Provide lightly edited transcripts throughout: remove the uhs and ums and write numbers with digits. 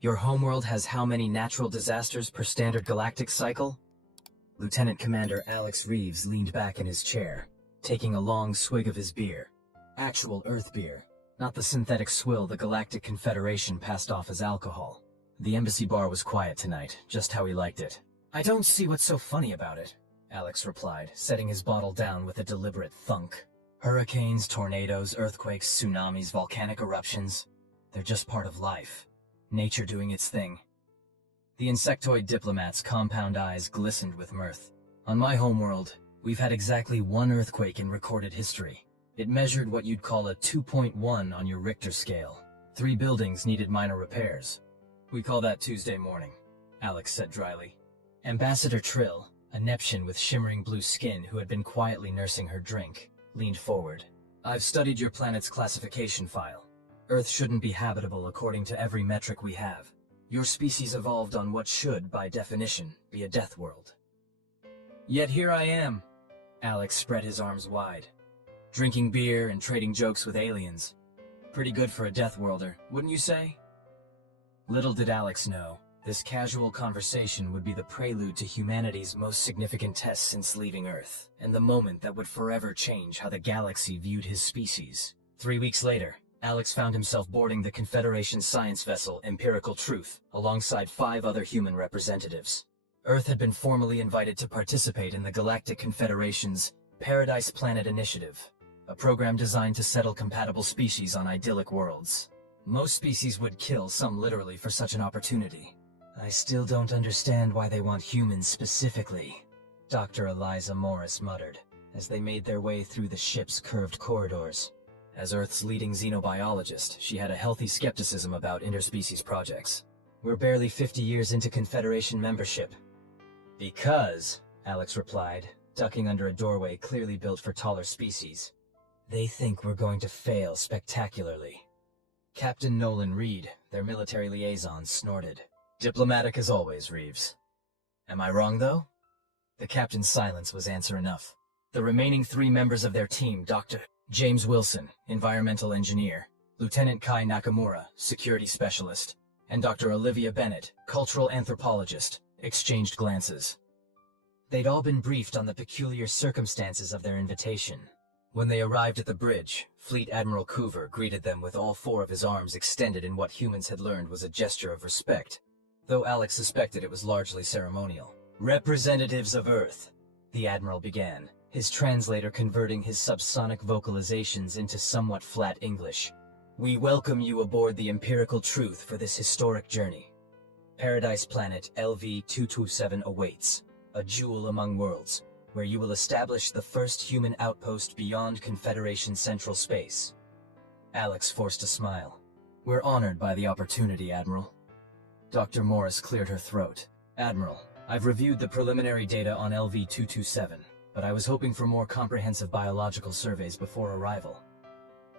Your homeworld has how many natural disasters per standard galactic cycle? Lieutenant Commander Alex Reeves leaned back in his chair, taking a long swig of his beer. Actual Earth beer, not the synthetic swill the Galactic Confederation passed off as alcohol. The embassy bar was quiet tonight, just how he liked it. I don't see what's so funny about it, Alex replied, setting his bottle down with a deliberate thunk. Hurricanes, tornadoes, earthquakes, tsunamis, volcanic eruptions. They're just part of life. Nature doing its thing. The insectoid diplomat's compound eyes glistened with mirth. On my homeworld, we've had exactly one earthquake in recorded history. It measured what you'd call a 2.1 on your Richter scale. 3 buildings needed minor repairs. We call that Tuesday morning, Alex said dryly. Ambassador Trill, a Neptune with shimmering blue skin who had been quietly nursing her drink, leaned forward. I've studied your planet's classification file. Earth shouldn't be habitable according to every metric we have. Your species evolved on what should, by definition, be a death world. Yet here I am. Alex spread his arms wide. Drinking beer and trading jokes with aliens. Pretty good for a death worlder, wouldn't you say? Little did Alex know, this casual conversation would be the prelude to humanity's most significant test since leaving Earth, and the moment that would forever change how the galaxy viewed his species. 3 weeks later, Alex found himself boarding the Confederation science vessel Empirical Truth, alongside 5 other human representatives. Earth had been formally invited to participate in the Galactic Confederation's Paradise Planet Initiative, a program designed to settle compatible species on idyllic worlds. Most species would kill, some literally, for such an opportunity. I still don't understand why they want humans specifically, Dr. Eliza Morris muttered, as they made their way through the ship's curved corridors. As Earth's leading xenobiologist, she had a healthy skepticism about interspecies projects. We're barely 50 years into Confederation membership. Because, Alex replied, ducking under a doorway clearly built for taller species, they think we're going to fail spectacularly. Captain Nolan Reed, their military liaison, snorted. Diplomatic as always, Reeves. Am I wrong, though? The captain's silence was answer enough. The remaining 3 members of their team, Dr. James Wilson, environmental engineer, Lieutenant Kai Nakamura, security specialist, and Dr. Olivia Bennett, cultural anthropologist, exchanged glances. They'd all been briefed on the peculiar circumstances of their invitation. When they arrived at the bridge, Fleet Admiral Coover greeted them with all 4 of his arms extended in what humans had learned was a gesture of respect, though Alex suspected it was largely ceremonial. Representatives of Earth, the Admiral began, his translator converting his subsonic vocalizations into somewhat flat English. We welcome you aboard the Empirical Truth for this historic journey. Paradise Planet LV-227 awaits, a jewel among worlds, where you will establish the first human outpost beyond Confederation Central Space. Alex forced a smile. We're honored by the opportunity, Admiral. Dr. Morris cleared her throat. Admiral, I've reviewed the preliminary data on LV-227, but I was hoping for more comprehensive biological surveys before arrival.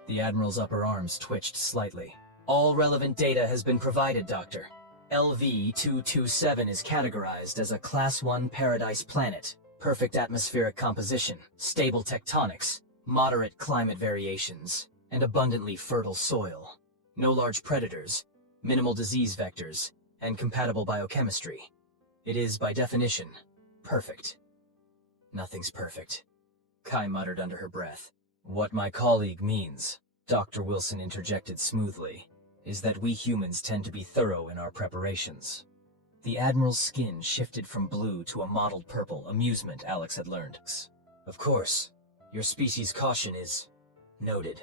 The Admiral's upper arms twitched slightly. All relevant data has been provided, Doctor. LV-227 is categorized as a Class 1 Paradise Planet. Perfect atmospheric composition, stable tectonics, moderate climate variations, and abundantly fertile soil. No large predators, minimal disease vectors, and compatible biochemistry. It is, by definition, perfect. Nothing's perfect, Kai muttered under her breath. What my colleague means, Dr. Wilson interjected smoothly, is that we humans tend to be thorough in our preparations. The Admiral's skin shifted from blue to a mottled purple, amusement Alex had learned. Of course, your species' caution is noted.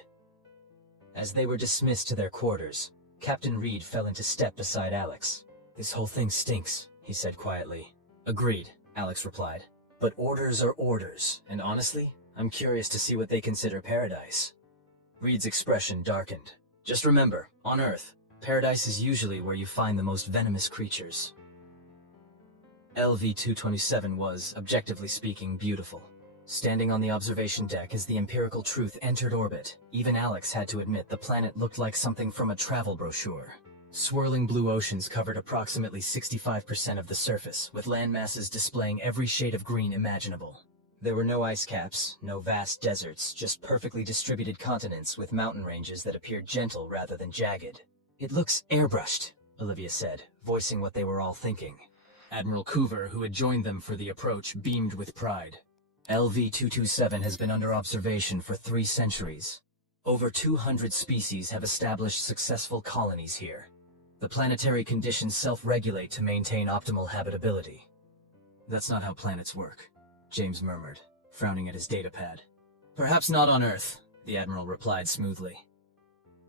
As they were dismissed to their quarters, Captain Reed fell into step beside Alex. This whole thing stinks, he said quietly. Agreed, Alex replied. But orders are orders, and honestly, I'm curious to see what they consider paradise. Reed's expression darkened. Just remember, on Earth, paradise is usually where you find the most venomous creatures. LV-227 was, objectively speaking, beautiful. Standing on the observation deck as the Empirical Truth entered orbit, even Alex had to admit the planet looked like something from a travel brochure. Swirling blue oceans covered approximately 65% of the surface, with landmasses displaying every shade of green imaginable. There were no ice caps, no vast deserts, just perfectly distributed continents with mountain ranges that appeared gentle rather than jagged. It looks airbrushed, Olivia said, voicing what they were all thinking. Admiral Coover, who had joined them for the approach, beamed with pride. LV-227 has been under observation for 3 centuries. Over 200 species have established successful colonies here. The planetary conditions self-regulate to maintain optimal habitability. That's not how planets work, James murmured, frowning at his datapad. Perhaps not on Earth, the Admiral replied smoothly.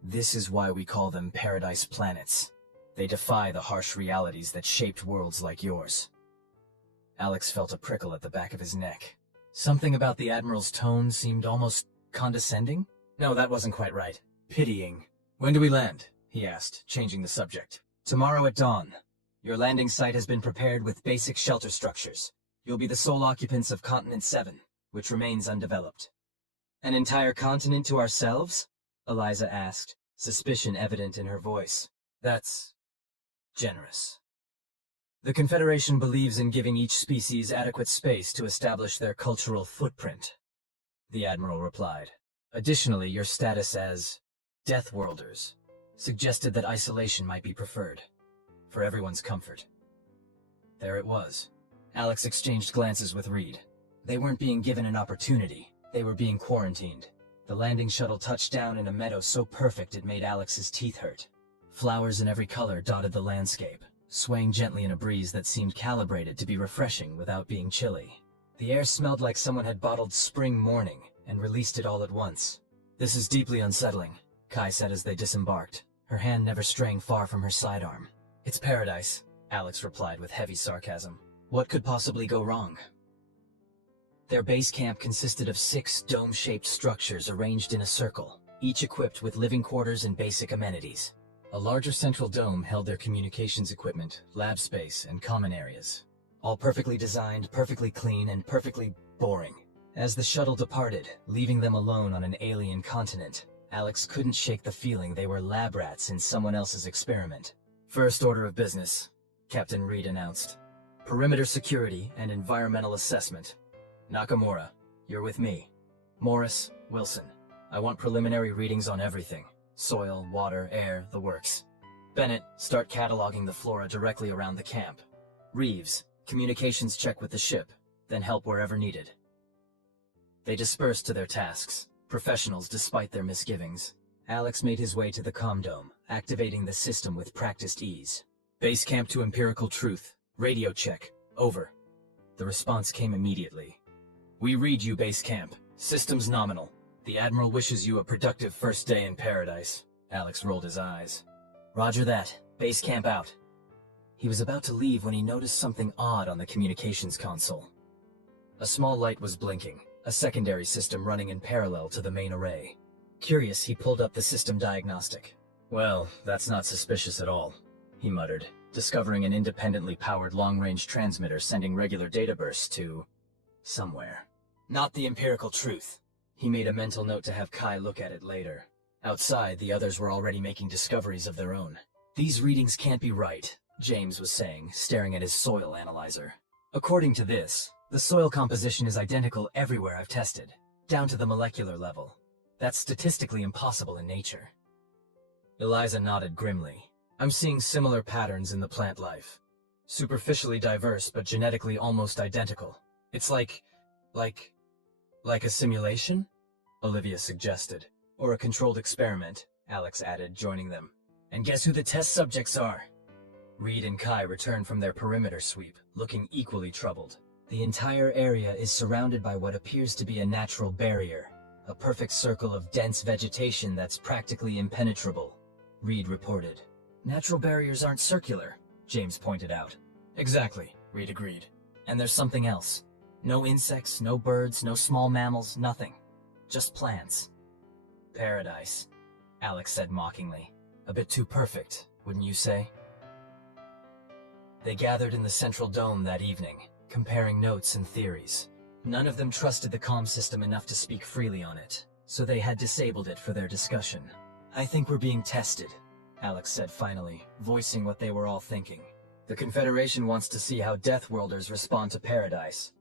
This is why we call them paradise planets. They defy the harsh realities that shaped worlds like yours. Alex felt a prickle at the back of his neck. Something about the Admiral's tone seemed almost condescending? No, that wasn't quite right. Pitying. When do we land? He asked, changing the subject. Tomorrow at dawn. Your landing site has been prepared with basic shelter structures. You'll be the sole occupants of Continent 7, which remains undeveloped. An entire continent to ourselves? Eliza asked, suspicion evident in her voice. That's generous. The Confederation believes in giving each species adequate space to establish their cultural footprint, the Admiral replied. Additionally, your status as deathworlders suggested that isolation might be preferred, for everyone's comfort. There it was. Alex exchanged glances with Reed. They weren't being given an opportunity, they were being quarantined. The landing shuttle touched down in a meadow so perfect it made Alex's teeth hurt. Flowers in every color dotted the landscape, swaying gently in a breeze that seemed calibrated to be refreshing without being chilly. The air smelled like someone had bottled spring morning and released it all at once. This is deeply unsettling, Kai said as they disembarked, her hand never straying far from her sidearm. It's paradise, Alex replied with heavy sarcasm. What could possibly go wrong? Their base camp consisted of 6 dome-shaped structures arranged in a circle, each equipped with living quarters and basic amenities. A larger central dome held their communications equipment, lab space, and common areas. All perfectly designed, perfectly clean, and perfectly boring. As the shuttle departed, leaving them alone on an alien continent, Alex couldn't shake the feeling they were lab rats in someone else's experiment. First order of business, Captain Reed announced. Perimeter security and environmental assessment. Nakamura, you're with me. Morris, Wilson. I want preliminary readings on everything. Soil, water, air, the works. Bennett, start cataloging the flora directly around the camp. Reeves, communications check with the ship, then help wherever needed. They dispersed to their tasks, professionals despite their misgivings. Alex made his way to the comm dome, activating the system with practiced ease. Base camp to empirical truth. Radio check. Over. The response came immediately. We read you, base camp. Systems nominal. The Admiral wishes you a productive first day in paradise. Alex rolled his eyes. Roger that. Base camp out. He was about to leave when he noticed something odd on the communications console. A small light was blinking, a secondary system running in parallel to the main array. Curious, he pulled up the system diagnostic. Well, that's not suspicious at all, he muttered, discovering an independently powered long-range transmitter sending regular data bursts to somewhere. Not the empirical truth. He made a mental note to have Kai look at it later. Outside, the others were already making discoveries of their own. These readings can't be right, James was saying, staring at his soil analyzer. According to this, the soil composition is identical everywhere I've tested, down to the molecular level. That's statistically impossible in nature. Eliza nodded grimly. I'm seeing similar patterns in the plant life. Superficially diverse, but genetically almost identical. It's like a simulation? Olivia suggested. Or a controlled experiment, Alex added, joining them. And guess who the test subjects are? Reed and Kai returned from their perimeter sweep, looking equally troubled. The entire area is surrounded by what appears to be a natural barrier, a perfect circle of dense vegetation that's practically impenetrable, Reed reported. Natural barriers aren't circular, James pointed out. Exactly, Reed agreed. And there's something else. No insects, no birds, no small mammals, nothing. Just plants. Paradise, Alex said mockingly. A bit too perfect, wouldn't you say? They gathered in the central dome that evening, comparing notes and theories. None of them trusted the comm system enough to speak freely on it, so they had disabled it for their discussion. I think we're being tested, Alex said finally, voicing what they were all thinking. The Confederation wants to see how Deathworlders respond to Paradise.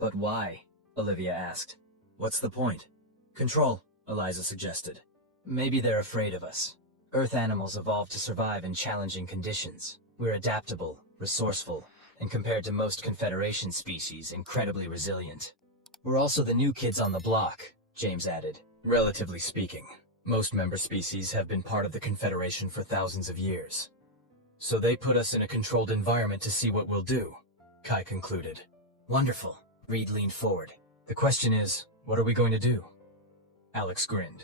But why? Olivia asked. What's the point? Control, Eliza suggested. Maybe they're afraid of us. Earth animals evolved to survive in challenging conditions. We're adaptable, resourceful, and compared to most Confederation species, incredibly resilient. We're also the new kids on the block, James added. Relatively speaking, most member species have been part of the Confederation for thousands of years. So they put us in a controlled environment to see what we'll do, Kai concluded. Wonderful. Reed leaned forward. The question is, what are we going to do? Alex grinned.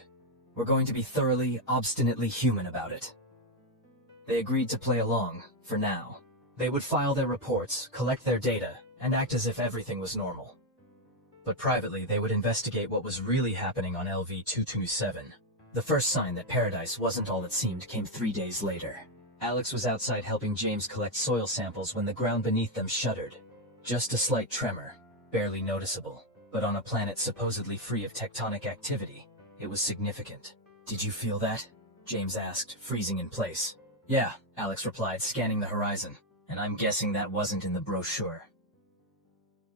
We're going to be thoroughly, obstinately human about it. They agreed to play along, for now. They would file their reports, collect their data, and act as if everything was normal. But privately, they would investigate what was really happening on LV-227. The first sign that Paradise wasn't all it seemed came 3 days later. Alex was outside helping James collect soil samples when the ground beneath them shuddered. Just a slight tremor, barely noticeable, but on a planet supposedly free of tectonic activity, it was significant. Did you feel that? James asked, freezing in place. Yeah, Alex replied, scanning the horizon, and I'm guessing that wasn't in the brochure.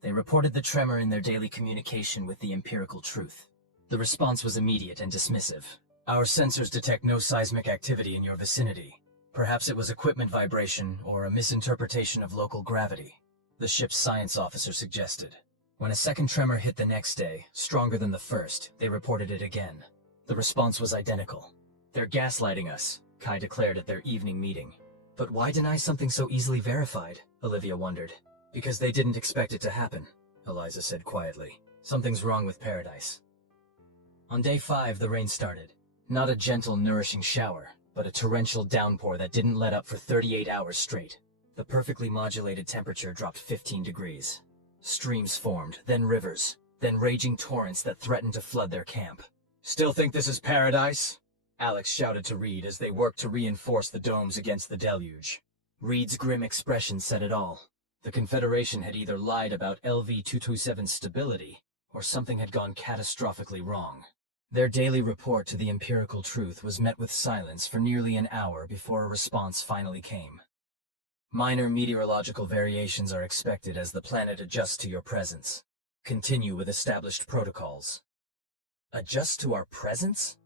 They reported the tremor in their daily communication with the empirical truth. The response was immediate and dismissive. Our sensors detect no seismic activity in your vicinity. Perhaps it was equipment vibration or a misinterpretation of local gravity, the ship's science officer suggested. When a second tremor hit the next day, stronger than the first, they reported it again. The response was identical. They're gaslighting us, Kai declared at their evening meeting. But why deny something so easily verified? Olivia wondered. Because they didn't expect it to happen, Eliza said quietly. Something's wrong with Paradise. On day 5, the rain started. Not a gentle, nourishing shower, but a torrential downpour that didn't let up for 38 hours straight. The perfectly modulated temperature dropped 15 degrees. Streams formed, then rivers, then raging torrents that threatened to flood their camp. Still think this is Paradise? Alex shouted to Reed as they worked to reinforce the domes against the deluge. Reed's grim expression said it all. The Confederation had either lied about LV-227's stability, or something had gone catastrophically wrong. Their daily report to the empirical truth was met with silence for nearly an hour before a response finally came. Minor meteorological variations are expected as the planet adjusts to your presence. Continue with established protocols. Adjust to our presence?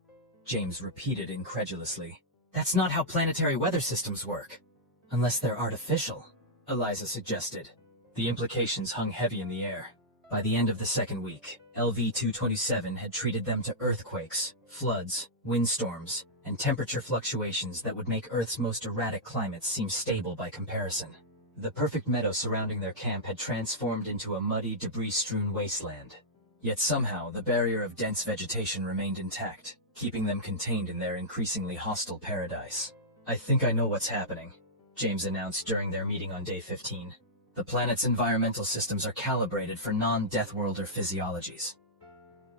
James repeated incredulously. That's not how planetary weather systems work. Unless they're artificial, Eliza suggested. The implications hung heavy in the air. By the end of the second week, LV-227 had treated them to earthquakes, floods, windstorms, and temperature fluctuations that would make Earth's most erratic climates seem stable by comparison. The perfect meadow surrounding their camp had transformed into a muddy, debris-strewn wasteland. Yet somehow, the barrier of dense vegetation remained intact, keeping them contained in their increasingly hostile paradise. I think I know what's happening, James announced during their meeting on day 15. The planet's environmental systems are calibrated for non-death worlder physiologies.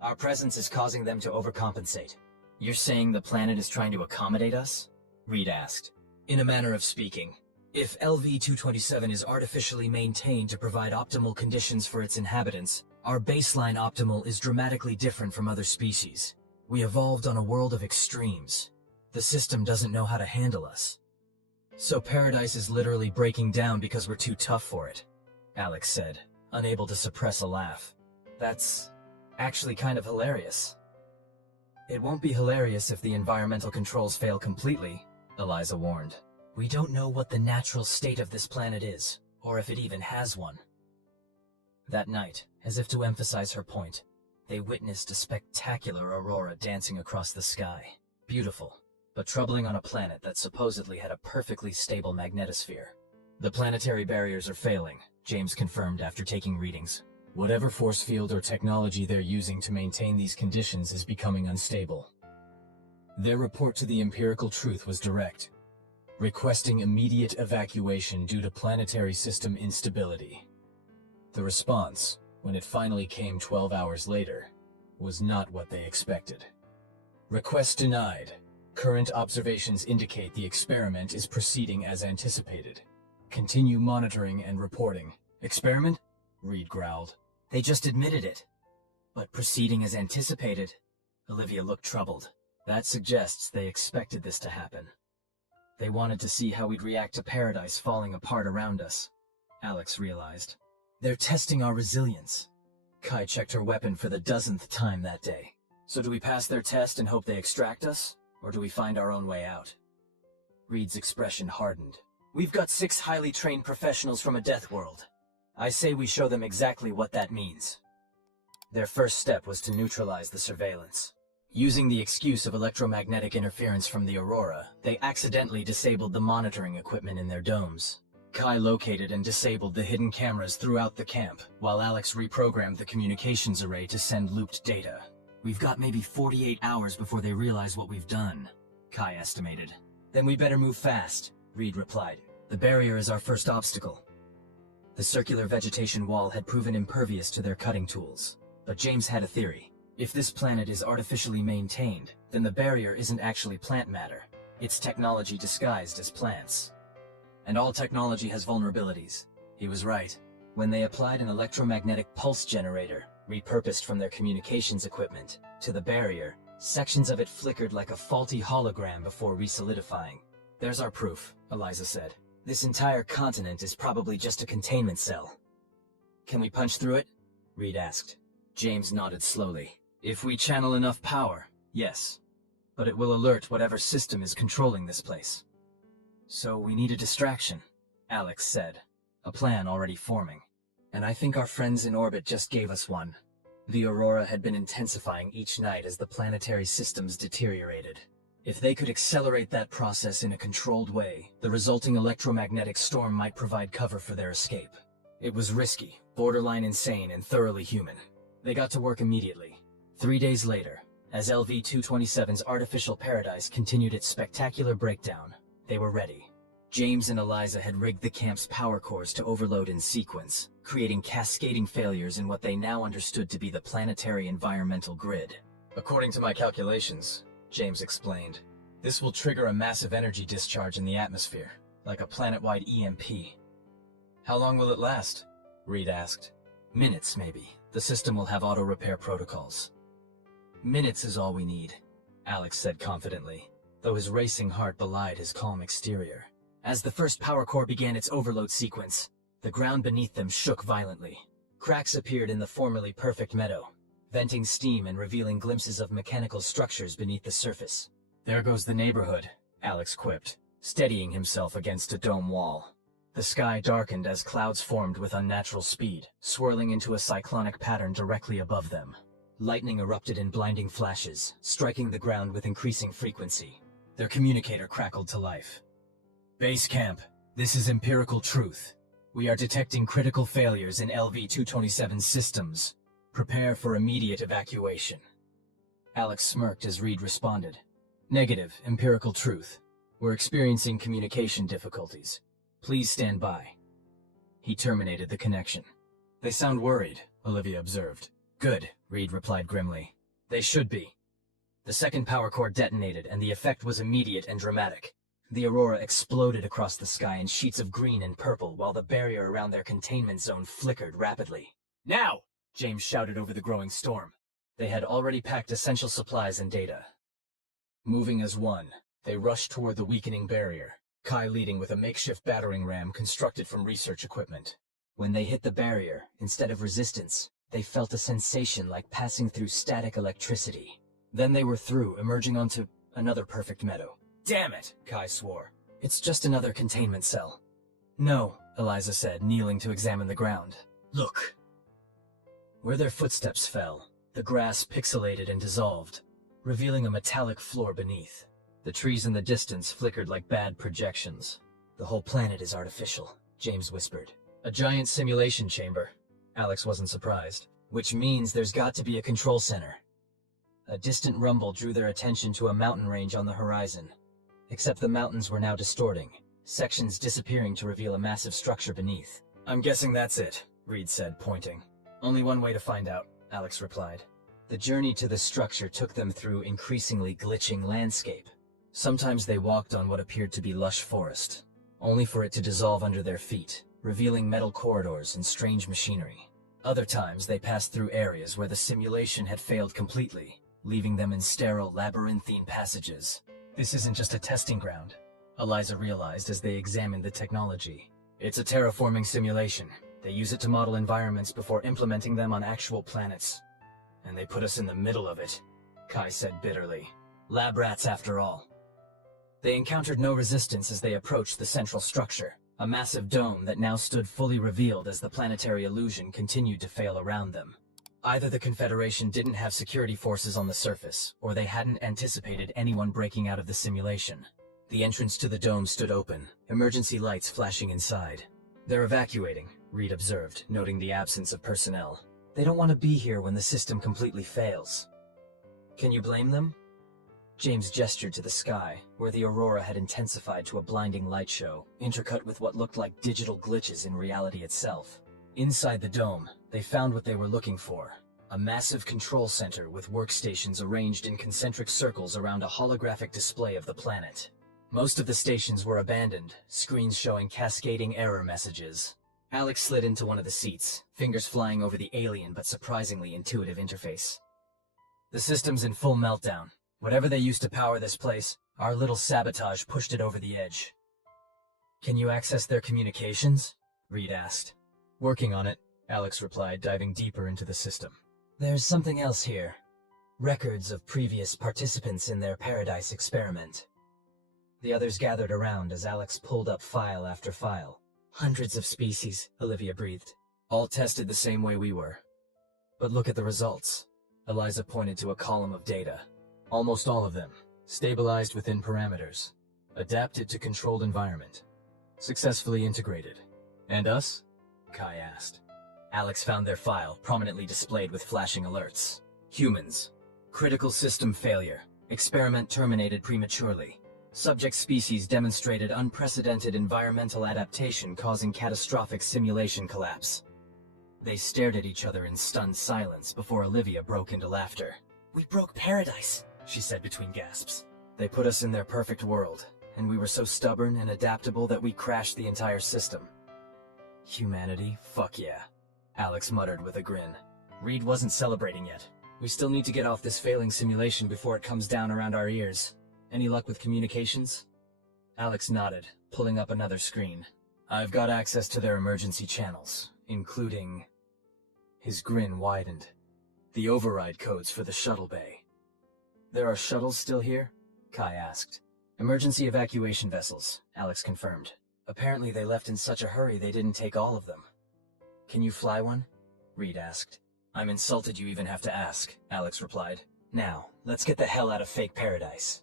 Our presence is causing them to overcompensate. You're saying the planet is trying to accommodate us? Reed asked. In a manner of speaking, if LV-227 is artificially maintained to provide optimal conditions for its inhabitants, our baseline optimal is dramatically different from other species. We evolved on a world of extremes. The system doesn't know how to handle us. So Paradise is literally breaking down because we're too tough for it, Alex said, unable to suppress a laugh. That's actually kind of hilarious. It won't be hilarious if the environmental controls fail completely, Eliza warned. We don't know what the natural state of this planet is, or if it even has one. That night, as if to emphasize her point, they witnessed a spectacular aurora dancing across the sky. Beautiful, but troubling on a planet that supposedly had a perfectly stable magnetosphere. The planetary barriers are failing, James confirmed after taking readings. Whatever force field or technology they're using to maintain these conditions is becoming unstable. Their report to the empirical truth was direct, requesting immediate evacuation due to planetary system instability. The response, when it finally came 12 hours later, was not what they expected. Request denied. Current observations indicate the experiment is proceeding as anticipated. Continue monitoring and reporting. Experiment? Reed growled. They just admitted it. But proceeding as anticipated? Olivia looked troubled. That suggests they expected this to happen. They wanted to see how we'd react to Paradise falling apart around us, Alex realized. They're testing our resilience. Kai checked her weapon for the 10th time that day. So do we pass their test and hope they extract us? Or do we find our own way out? Reed's expression hardened. We've got 6 highly trained professionals from a death world. I say we show them exactly what that means. Their first step was to neutralize the surveillance. Using the excuse of electromagnetic interference from the Aurora, they accidentally disabled the monitoring equipment in their domes. Kai located and disabled the hidden cameras throughout the camp, while Alex reprogrammed the communications array to send looped data. We've got maybe 48 hours before they realize what we've done, Kai estimated. Then we better move fast, Reed replied. The barrier is our first obstacle. The circular vegetation wall had proven impervious to their cutting tools. But James had a theory. If this planet is artificially maintained, then the barrier isn't actually plant matter. It's technology disguised as plants. And all technology has vulnerabilities. He was right. When they applied an electromagnetic pulse generator, repurposed from their communications equipment, to the barrier, sections of it flickered like a faulty hologram before resolidifying. There's our proof, Eliza said. This entire continent is probably just a containment cell. Can we punch through it? Reed asked. James nodded slowly. If we channel enough power, yes. But it will alert whatever system is controlling this place. So we need a distraction, Alex said, a plan already forming. And I think our friends in orbit just gave us one. The Aurora had been intensifying each night as the planetary systems deteriorated. If they could accelerate that process in a controlled way, the resulting electromagnetic storm might provide cover for their escape. It was risky, borderline insane, and thoroughly human. They got to work immediately. 3 days later, as LV-227's artificial paradise continued its spectacular breakdown, they were ready. James and Eliza had rigged the camp's power cores to overload in sequence, creating cascading failures in what they now understood to be the planetary environmental grid. According to my calculations, James explained, this will trigger a massive energy discharge in the atmosphere, like a planet-wide EMP. How long will it last? Reed asked. Minutes, maybe. The system will have auto-repair protocols. Minutes is all we need, Alex said confidently, though his racing heart belied his calm exterior. As the first power core began its overload sequence, the ground beneath them shook violently. Cracks appeared in the formerly perfect meadow, venting steam and revealing glimpses of mechanical structures beneath the surface. There goes the neighborhood, Alex quipped, steadying himself against a dome wall. The sky darkened as clouds formed with unnatural speed, swirling into a cyclonic pattern directly above them. Lightning erupted in blinding flashes, striking the ground with increasing frequency. Their communicator crackled to life. Base camp, this is empirical truth. We are detecting critical failures in LV-227 systems. Prepare for immediate evacuation. Alex smirked as Reed responded. Negative, empirical truth. We're experiencing communication difficulties. Please stand by. He terminated the connection. They sound worried, Olivia observed. Good, Reed replied grimly. They should be. The second power core detonated, and the effect was immediate and dramatic. The Aurora exploded across the sky in sheets of green and purple, while the barrier around their containment zone flickered rapidly. Now! James shouted over the growing storm. They had already packed essential supplies and data. Moving as one, they rushed toward the weakening barrier, Kai leading with a makeshift battering ram constructed from research equipment. When they hit the barrier, instead of resistance, they felt a sensation like passing through static electricity. Then they were through, emerging onto another perfect meadow. Damn it, Kai swore. It's just another containment cell. No, Eliza said, kneeling to examine the ground. Look. Where their footsteps fell, the grass pixelated and dissolved, revealing a metallic floor beneath. The trees in the distance flickered like bad projections. The whole planet is artificial, James whispered. A giant simulation chamber. Alex wasn't surprised. Which means there's got to be a control center. A distant rumble drew their attention to a mountain range on the horizon. Except the mountains were now distorting, sections disappearing to reveal a massive structure beneath. I'm guessing that's it, Reed said, pointing. Only one way to find out, Alex replied. The journey to the structure took them through increasingly glitching landscape. Sometimes they walked on what appeared to be lush forest, only for it to dissolve under their feet, revealing metal corridors and strange machinery. Other times they passed through areas where the simulation had failed completely, leaving them in sterile, labyrinthine passages. This isn't just a testing ground, Eliza realized as they examined the technology. It's a terraforming simulation. They use it to model environments before implementing them on actual planets. And they put us in the middle of it, Kai said bitterly. Lab rats after all. They encountered no resistance as they approached the central structure, a massive dome that now stood fully revealed as the planetary illusion continued to fail around them. Either the Confederation didn't have security forces on the surface, or they hadn't anticipated anyone breaking out of the simulation. The entrance to the dome stood open, emergency lights flashing inside. "They're evacuating," Reed observed, noting the absence of personnel. "They don't want to be here when the system completely fails." "Can you blame them?" James gestured to the sky, where the aurora had intensified to a blinding light show, intercut with what looked like digital glitches in reality itself. Inside the dome, they found what they were looking for: a massive control center with workstations arranged in concentric circles around a holographic display of the planet. Most of the stations were abandoned, screens showing cascading error messages. Alex slid into one of the seats, fingers flying over the alien but surprisingly intuitive interface. "The system's in full meltdown. Whatever they used to power this place, our little sabotage pushed it over the edge." "Can you access their communications?" Reed asked. "Working on it," Alex replied, diving deeper into the system. "There's something else here. Records of previous participants in their Paradise experiment." The others gathered around as Alex pulled up file after file. "Hundreds of species," Olivia breathed. "All tested the same way we were. But look at the results." Eliza pointed to a column of data. "Almost all of them, stabilized within parameters, adapted to controlled environment, successfully integrated." "And us?" Kai asked. Alex found their file, prominently displayed with flashing alerts. "Humans. Critical system failure. Experiment terminated prematurely. Subject species demonstrated unprecedented environmental adaptation causing catastrophic simulation collapse." They stared at each other in stunned silence before Olivia broke into laughter. "We broke Paradise," she said between gasps. "They put us in their perfect world, and we were so stubborn and adaptable that we crashed the entire system." "Humanity? Fuck yeah," Alex muttered with a grin. Reed wasn't celebrating yet. "We still need to get off this failing simulation before it comes down around our ears. Any luck with communications?" Alex nodded, pulling up another screen. "I've got access to their emergency channels, including..." His grin widened. "The override codes for the shuttle bay." "There are shuttles still here?" Kai asked. "Emergency evacuation vessels," Alex confirmed. "Apparently they left in such a hurry they didn't take all of them." "Can you fly one?" Reed asked. "I'm insulted you even have to ask," Alex replied. "Now, let's get the hell out of fake Paradise."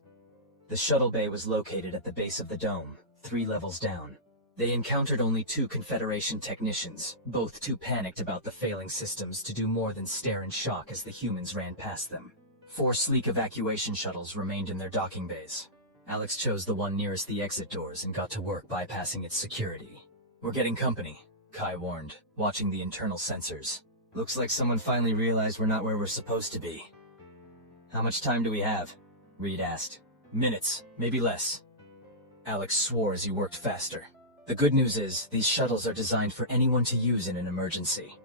The shuttle bay was located at the base of the dome, 3 levels down. They encountered only 2 Confederation technicians, both too panicked about the failing systems to do more than stare in shock as the humans ran past them. 4 sleek evacuation shuttles remained in their docking bays. Alex chose the one nearest the exit doors and got to work bypassing its security. "We're getting company," Kai warned, watching the internal sensors. "Looks like someone finally realized we're not where we're supposed to be." "How much time do we have?" Reed asked. "Minutes, maybe less." Alex swore as he worked faster. "The good news is, these shuttles are designed for anyone to use in an emergency.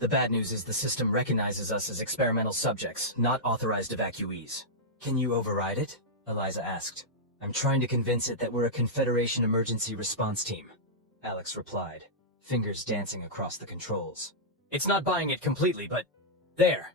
The bad news is the system recognizes us as experimental subjects, not authorized evacuees." "Can you override it?" Eliza asked. "I'm trying to convince it that we're a Confederation emergency response team," Alex replied, fingers dancing across the controls. "It's not buying it completely, but... there!"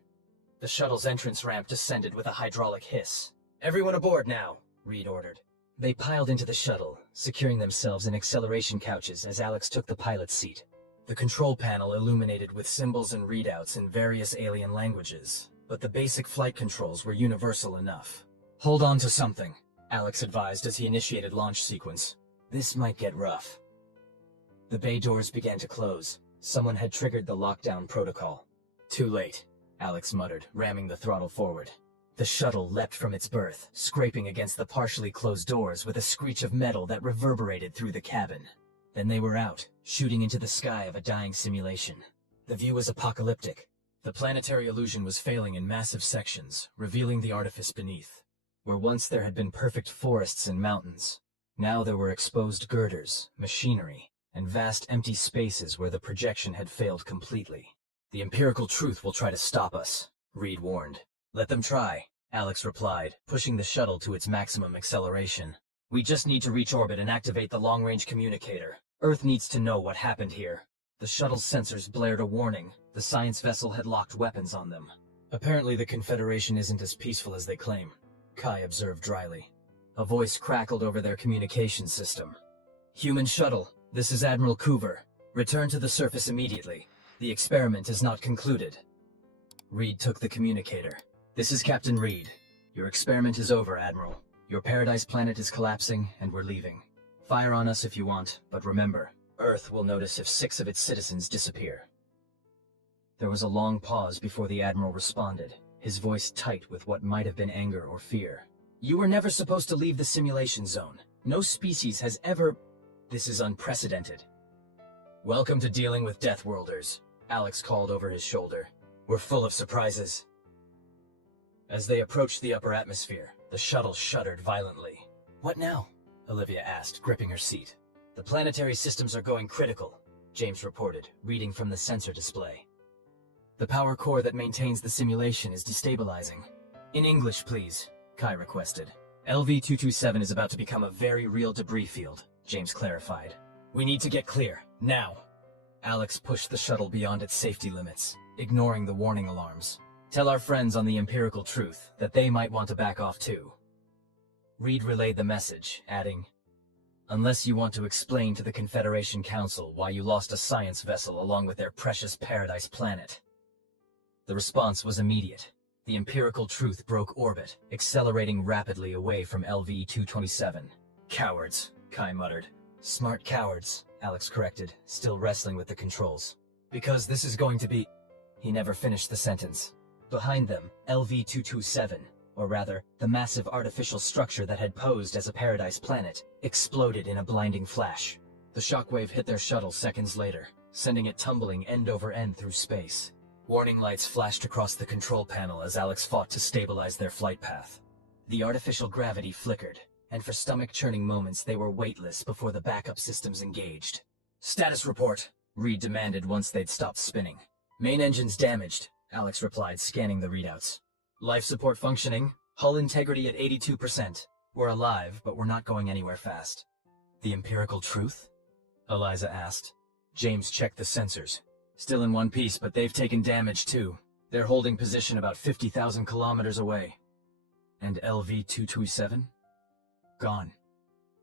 The shuttle's entrance ramp descended with a hydraulic hiss. "Everyone aboard now," Reed ordered. They piled into the shuttle, securing themselves in acceleration couches as Alex took the pilot's seat. The control panel illuminated with symbols and readouts in various alien languages, but the basic flight controls were universal enough. "Hold on to something," Alex advised as he initiated launch sequence. "This might get rough." The bay doors began to close. Someone had triggered the lockdown protocol. "Too late," Alex muttered, ramming the throttle forward. The shuttle leapt from its berth, scraping against the partially closed doors with a screech of metal that reverberated through the cabin. Then they were out, shooting into the sky of a dying simulation. The view was apocalyptic. The planetary illusion was failing in massive sections, revealing the artifice beneath. Where once there had been perfect forests and mountains, now there were exposed girders, machinery, and vast empty spaces where the projection had failed completely. "The empirical truth will try to stop us," Reed warned. "Let them try," Alex replied, pushing the shuttle to its maximum acceleration. "We just need to reach orbit and activate the long-range communicator. Earth needs to know what happened here." The shuttle's sensors blared a warning. The science vessel had locked weapons on them. "Apparently the Confederation isn't as peaceful as they claim," Kai observed dryly. A voice crackled over their communication system. "Human shuttle, this is Admiral Coover. Return to the surface immediately. The experiment is not concluded." Reed took the communicator. "This is Captain Reed. Your experiment is over, Admiral. Your paradise planet is collapsing, and we're leaving. Fire on us if you want, but remember, Earth will notice if 6 of its citizens disappear." There was a long pause before the Admiral responded, his voice tight with what might have been anger or fear. "You were never supposed to leave the simulation zone. No species has ever... This is unprecedented." "Welcome to dealing with Deathworlders," Alex called over his shoulder. "We're full of surprises." As they approached the upper atmosphere, the shuttle shuddered violently. "What now?" Olivia asked, gripping her seat. "The planetary systems are going critical," James reported, reading from the sensor display. "The power core that maintains the simulation is destabilizing." "In English, please," Kai requested. "LV-227 is about to become a very real debris field," James clarified. "We need to get clear, now." Alex pushed the shuttle beyond its safety limits, ignoring the warning alarms. "Tell our friends on the empirical truth that they might want to back off too." Reed relayed the message, adding, "Unless you want to explain to the Confederation Council why you lost a science vessel along with their precious paradise planet." The response was immediate. The empirical truth broke orbit, accelerating rapidly away from LV-227. "Cowards," Kai muttered. "Smart cowards," Alex corrected, still wrestling with the controls. "Because this is going to be..." He never finished the sentence. Behind them, LV-227, or rather, the massive artificial structure that had posed as a paradise planet, exploded in a blinding flash. The shockwave hit their shuttle seconds later, sending it tumbling end over end through space. Warning lights flashed across the control panel as Alex fought to stabilize their flight path. The artificial gravity flickered, and for stomach-churning moments they were weightless before the backup systems engaged. "Status report," Reed demanded once they'd stopped spinning. "Main engines damaged," Alex replied, scanning the readouts. "Life support functioning, hull integrity at 82%. We're alive, but we're not going anywhere fast." "The empirical truth?" Eliza asked. James checked the sensors. "Still in one piece, but they've taken damage too. They're holding position about 50,000 kilometers away." "And LV-227? "Gone,"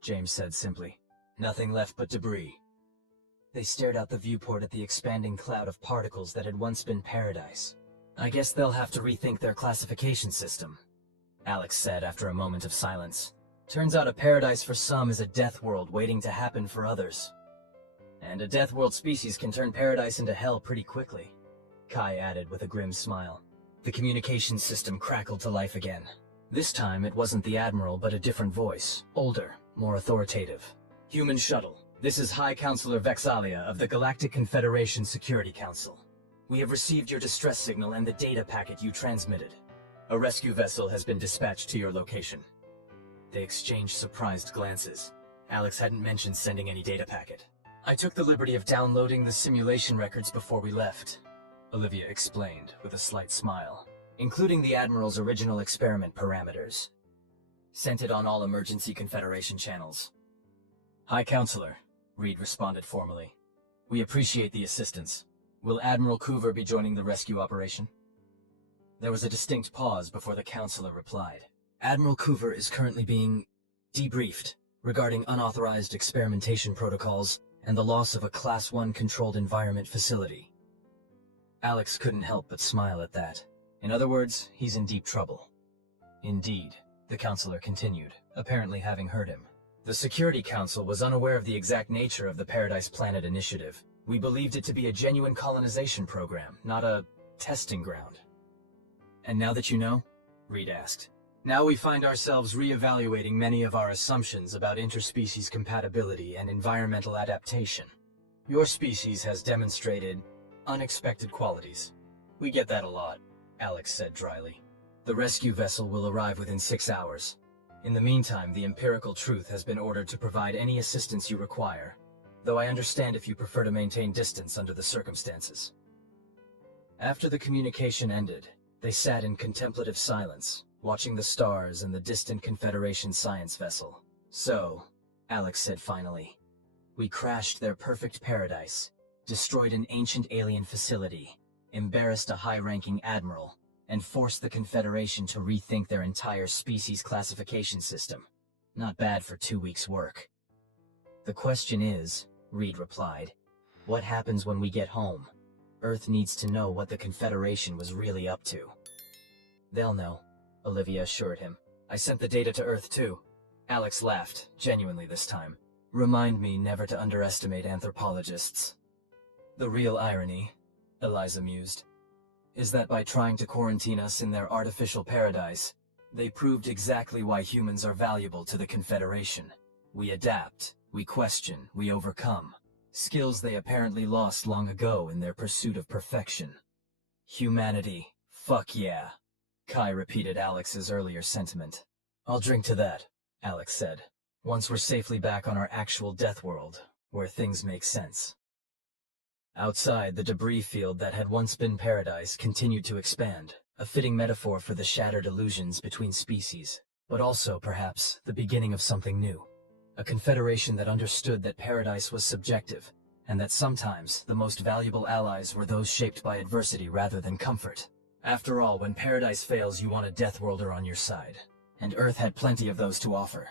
James said simply. "Nothing left but debris." They stared out the viewport at the expanding cloud of particles that had once been paradise. "I guess they'll have to rethink their classification system," Alex said after a moment of silence. "Turns out a paradise for some is a death world waiting to happen for others. And a death world species can turn paradise into hell pretty quickly," Kai added with a grim smile. The communications system crackled to life again. This time it wasn't the Admiral but a different voice, older, more authoritative. "Human shuttle. This is High Counselor Vexalia of the Galactic Confederation Security Council. We have received your distress signal and the data packet you transmitted. A rescue vessel has been dispatched to your location." They exchanged surprised glances. Alex hadn't mentioned sending any data packet. "I took the liberty of downloading the simulation records before we left," Olivia explained with a slight smile, "including the Admiral's original experiment parameters. Sent it on all emergency Confederation channels." "High Counselor," Reed responded formally. "We appreciate the assistance. Will Admiral Coover be joining the rescue operation?" There was a distinct pause before the Counselor replied. "Admiral Coover is currently being debriefed regarding unauthorized experimentation protocols and the loss of a Class 1 controlled environment facility." Alex couldn't help but smile at that. "In other words, he's in deep trouble." "Indeed," the Counselor continued, apparently having heard him. "The Security Council was unaware of the exact nature of the Paradise Planet Initiative. We believed it to be a genuine colonization program, not a testing ground." "And now that you know?" Reed asked. "Now we find ourselves re-evaluating many of our assumptions about interspecies compatibility and environmental adaptation. Your species has demonstrated unexpected qualities." "We get that a lot," Alex said dryly. "The rescue vessel will arrive within 6 hours. In the meantime, the empirical truth has been ordered to provide any assistance you require, though I understand if you prefer to maintain distance under the circumstances." After the communication ended, they sat in contemplative silence, watching the stars and the distant Confederation science vessel. "So," Alex said finally, "we crashed their perfect paradise, destroyed an ancient alien facility, embarrassed a high-ranking admiral, and forced the Confederation to rethink their entire species classification system. Not bad for 2 weeks' work. The question is, Reed replied, what happens when we get home? Earth needs to know what the Confederation was really up to. They'll know, Olivia assured him. I sent the data to Earth too. Alex laughed, genuinely this time. Remind me never to underestimate anthropologists. The real irony, Eliza mused, is that by trying to quarantine us in their artificial paradise, they proved exactly why humans are valuable to the Confederation. We adapt, we question, we overcome. Skills they apparently lost long ago in their pursuit of perfection. Humanity, fuck yeah. Kai repeated Alex's earlier sentiment. I'll drink to that, Alex said. Once we're safely back on our actual death world, where things make sense. Outside, the debris field that had once been paradise continued to expand, a fitting metaphor for the shattered illusions between species, but also, perhaps, the beginning of something new. A confederation that understood that paradise was subjective, and that sometimes the most valuable allies were those shaped by adversity rather than comfort. After all, when paradise fails, you want a death worlder on your side, and Earth had plenty of those to offer.